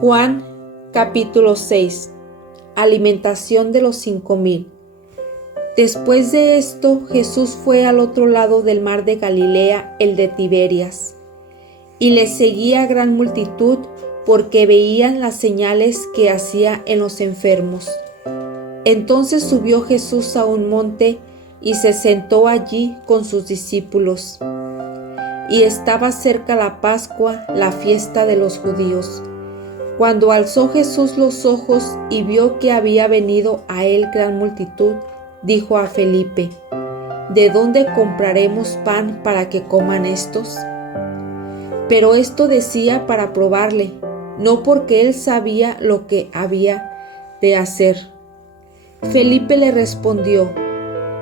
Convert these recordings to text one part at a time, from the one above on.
Juan capítulo 6. Alimentación de los 5,000. Después de esto, Jesús fue al otro lado del mar de Galilea, el de Tiberias, y le seguía gran multitud porque veían las señales que hacía en los enfermos. Entonces subió Jesús a un monte y se sentó allí con sus discípulos. Y estaba cerca la Pascua, la fiesta de los judíos. Cuando alzó Jesús los ojos y vio que había venido a él gran multitud, dijo a Felipe: ¿De dónde compraremos pan para que coman estos? Pero esto decía para probarle, no porque él sabía lo que había de hacer. Felipe le respondió: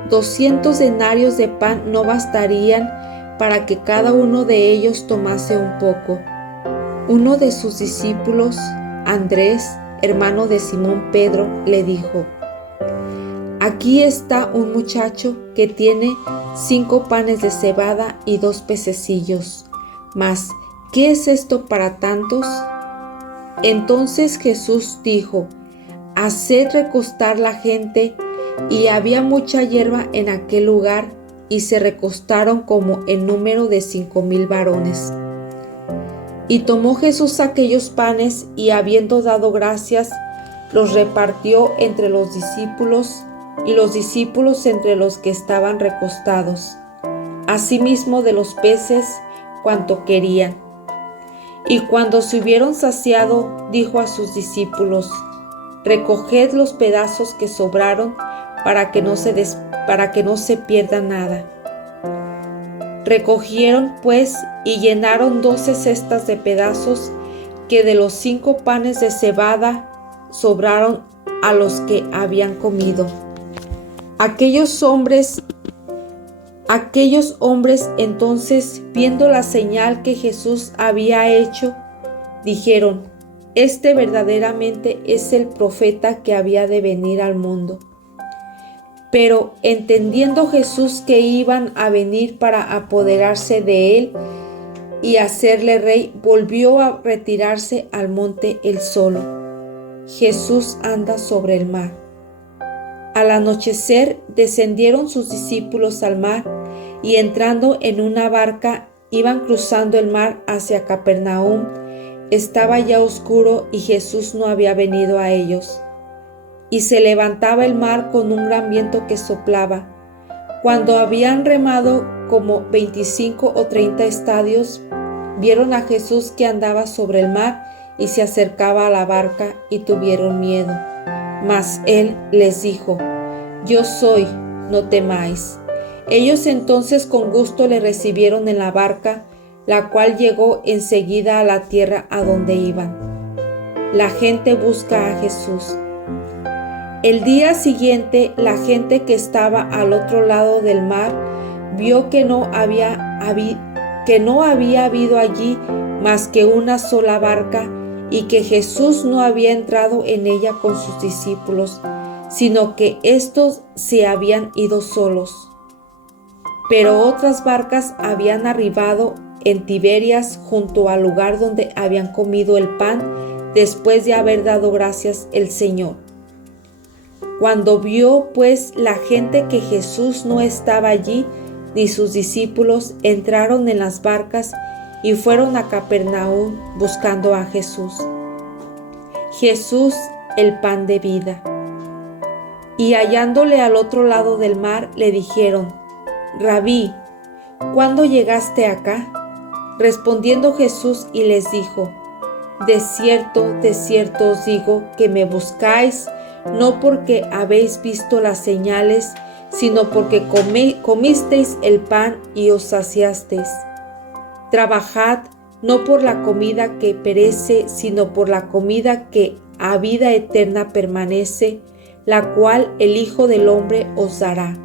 200 denarios de pan no bastarían para que cada uno de ellos tomase un poco. Uno de sus discípulos, Andrés, hermano de Simón Pedro, le dijo: Aquí está un muchacho que tiene 5 panes de cebada y 2 pececillos. Mas, ¿qué es esto para tantos? Entonces Jesús dijo: Haced recostar la gente. Y había mucha hierba en aquel lugar, y se recostaron como en número de 5,000 varones. Y tomó Jesús aquellos panes, y habiendo dado gracias, los repartió entre los discípulos, y los discípulos entre los que estaban recostados, asimismo de los peces cuanto querían. Y cuando se hubieron saciado, dijo a sus discípulos: Recoged los pedazos que sobraron, para que no se pierda nada. Recogieron pues y llenaron 12 cestas de pedazos que de los 5 panes de cebada sobraron a los que habían comido. Aquellos hombres entonces, viendo la señal que Jesús había hecho, dijeron: Este verdaderamente es el profeta que había de venir al mundo. Pero entendiendo Jesús que iban a venir para apoderarse de él y hacerle rey, volvió a retirarse al monte él solo. Jesús anda sobre el mar. Al anochecer descendieron sus discípulos al mar, y entrando en una barca iban cruzando el mar hacia Capernaum. Estaba ya oscuro y Jesús no había venido a ellos. Y se levantaba el mar con un gran viento que soplaba. Cuando habían remado como 25 o 30 estadios, vieron a Jesús que andaba sobre el mar y se acercaba a la barca, y tuvieron miedo. Mas él les dijo: Yo soy, no temáis. Ellos entonces con gusto le recibieron en la barca, la cual llegó enseguida a la tierra a donde iban. La gente busca a Jesús. El día siguiente, la gente que estaba al otro lado del mar vio que no había habido allí más que una sola barca, y que Jesús no había entrado en ella con sus discípulos, sino que éstos se habían ido solos. Pero otras barcas habían arribado en Tiberias, junto al lugar donde habían comido el pan después de haber dado gracias el Señor. Cuando vio pues la gente que Jesús no estaba allí, ni sus discípulos, entraron en las barcas y fueron a Capernaum buscando a Jesús. Jesús, el pan de vida. Y hallándole al otro lado del mar, le dijeron: Rabí, ¿cuándo llegaste acá? Respondiendo Jesús y les dijo: de cierto os digo que me buscáis, no porque habéis visto las señales, sino porque comisteis el pan y os saciasteis. Trabajad no por la comida que perece, sino por la comida que a vida eterna permanece, la cual el Hijo del Hombre os dará,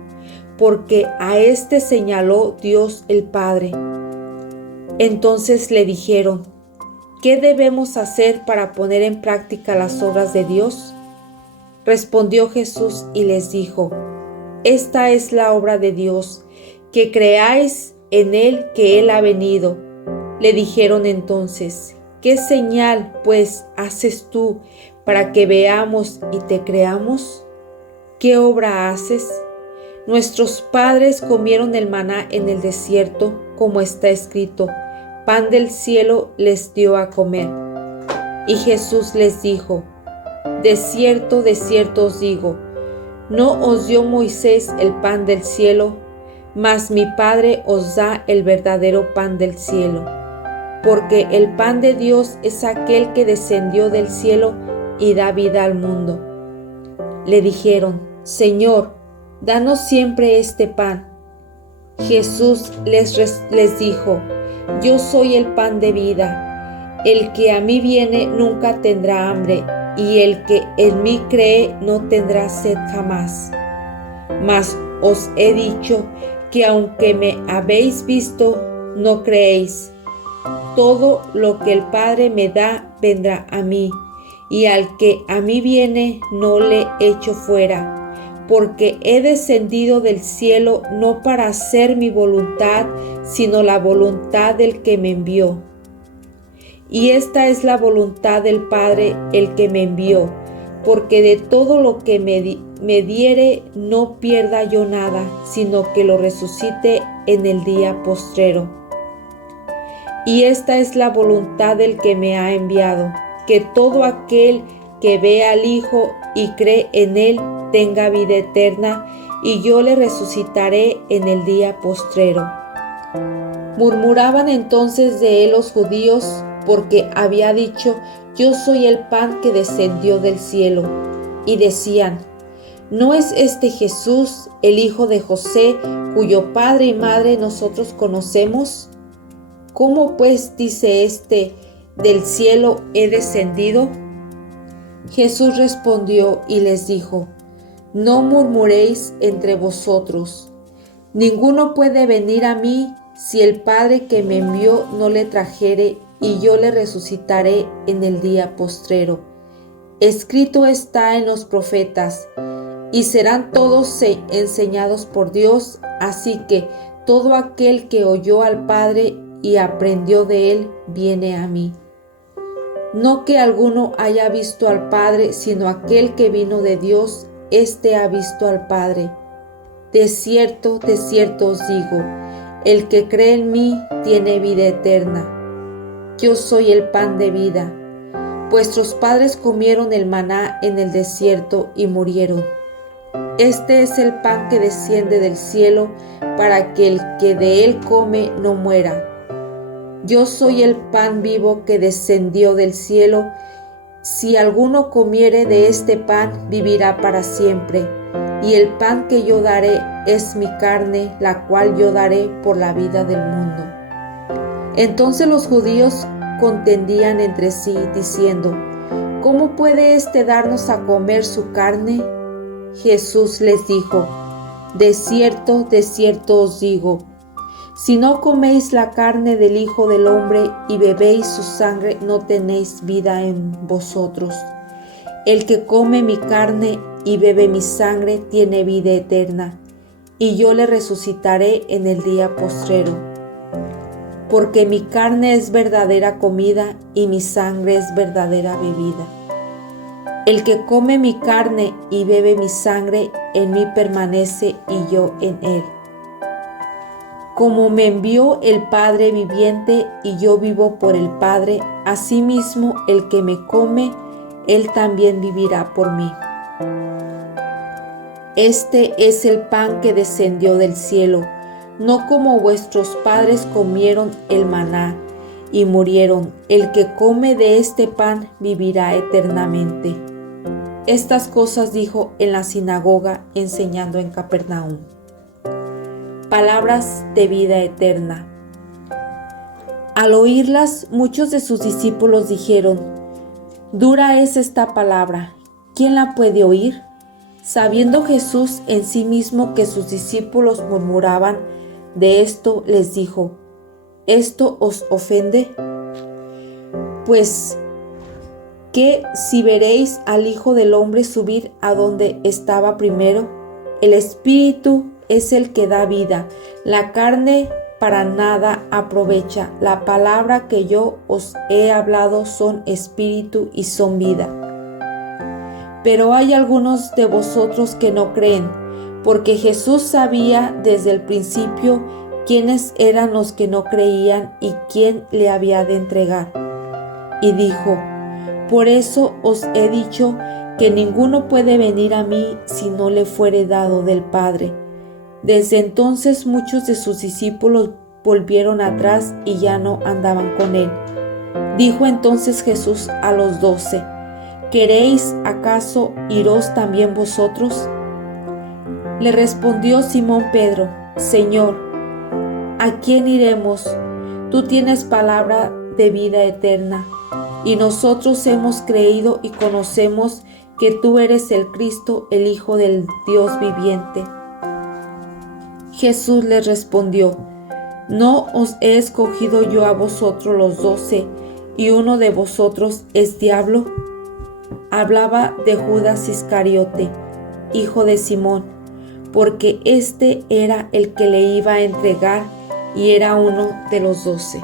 porque a éste señaló Dios el Padre. Entonces le dijeron: ¿qué debemos hacer para poner en práctica las obras de Dios? Respondió Jesús y les dijo: Esta es la obra de Dios, que creáis en Él que Él ha venido. Le dijeron entonces: ¿Qué señal, pues, haces tú para que veamos y te creamos? ¿Qué obra haces? Nuestros padres comieron el maná en el desierto, como está escrito, pan del cielo les dio a comer. Y Jesús les dijo, de cierto os digo, no os dio Moisés el pan del cielo, mas mi Padre os da el verdadero pan del cielo. Porque el pan de Dios es aquel que descendió del cielo y da vida al mundo. Le dijeron, Señor, danos siempre este pan. Jesús les dijo, yo soy el pan de vida. El que a mí viene nunca tendrá hambre, y el que en mí cree no tendrá sed jamás. Mas os he dicho que aunque me habéis visto, no creéis. Todo lo que el Padre me da vendrá a mí, y al que a mí viene no le echo fuera. Porque he descendido del cielo no para hacer mi voluntad, sino la voluntad del que me envió. Y esta es la voluntad del Padre, el que me envió, porque de todo lo que me diere no pierda yo nada, sino que lo resucite en el día postrero. Y esta es la voluntad del que me ha enviado, que todo aquel que ve al Hijo y cree en él tenga vida eterna, y yo le resucitaré en el día postrero. Murmuraban entonces de él los judíos, porque había dicho, yo soy el pan que descendió del cielo. Y decían, ¿no es este Jesús, el hijo de José, cuyo padre y madre nosotros conocemos? ¿Cómo pues dice este, del cielo he descendido? Jesús respondió y les dijo, no murmuréis entre vosotros. Ninguno puede venir a mí si el Padre que me envió no le trajere, y yo le resucitaré en el día postrero. Escrito está en los profetas, y serán todos enseñados por Dios, así que todo aquel que oyó al Padre y aprendió de él, viene a mí. No que alguno haya visto al Padre, sino aquel que vino de Dios, éste ha visto al Padre. De cierto os digo, el que cree en mí tiene vida eterna. Yo soy el pan de vida. Vuestros padres comieron el maná en el desierto y murieron. Este es el pan que desciende del cielo, para que el que de él come no muera. Yo soy el pan vivo que descendió del cielo. Si alguno comiere de este pan, vivirá para siempre. Y el pan que yo daré es mi carne, la cual yo daré por la vida del mundo. Entonces los judíos contendían entre sí, diciendo, ¿cómo puede éste darnos a comer su carne? Jesús les dijo, de cierto os digo, si no coméis la carne del Hijo del Hombre y bebéis su sangre, no tenéis vida en vosotros. El que come mi carne y bebe mi sangre tiene vida eterna, y yo le resucitaré en el día postrero. Porque mi carne es verdadera comida y mi sangre es verdadera bebida. El que come mi carne y bebe mi sangre, en mí permanece y yo en él. Como me envió el Padre viviente y yo vivo por el Padre, asimismo el que me come, él también vivirá por mí. Este es el pan que descendió del cielo, no como vuestros padres comieron el maná y murieron. El que come de este pan vivirá eternamente. Estas cosas dijo en la sinagoga, enseñando en Capernaum. Palabras de vida eterna. Al oírlas, muchos de sus discípulos dijeron, dura es esta palabra, ¿quién la puede oír? Sabiendo Jesús en sí mismo que sus discípulos murmuraban de esto, les dijo, ¿esto os ofende? Pues, ¿qué si veréis al Hijo del Hombre subir a donde estaba primero? El Espíritu es el que da vida, la carne para nada aprovecha. La palabra que yo os he hablado son espíritu y son vida. Pero hay algunos de vosotros que no creen, porque Jesús sabía desde el principio quiénes eran los que no creían y quién le había de entregar. Y dijo: por eso os he dicho que ninguno puede venir a mí si no le fuere dado del Padre. Desde entonces muchos de sus discípulos volvieron atrás y ya no andaban con él. Dijo entonces Jesús a los 12: ¿queréis acaso iros también vosotros? Le respondió Simón Pedro: Señor, ¿a quién iremos? Tú tienes palabra de vida eterna, y nosotros hemos creído y conocemos que tú eres el Cristo, el Hijo del Dios viviente. Jesús les respondió: ¿no os he escogido yo a vosotros los 12, y uno de vosotros es diablo? Hablaba de Judas Iscariote, hijo de Simón, porque este era el que le iba a entregar y era uno de los 12.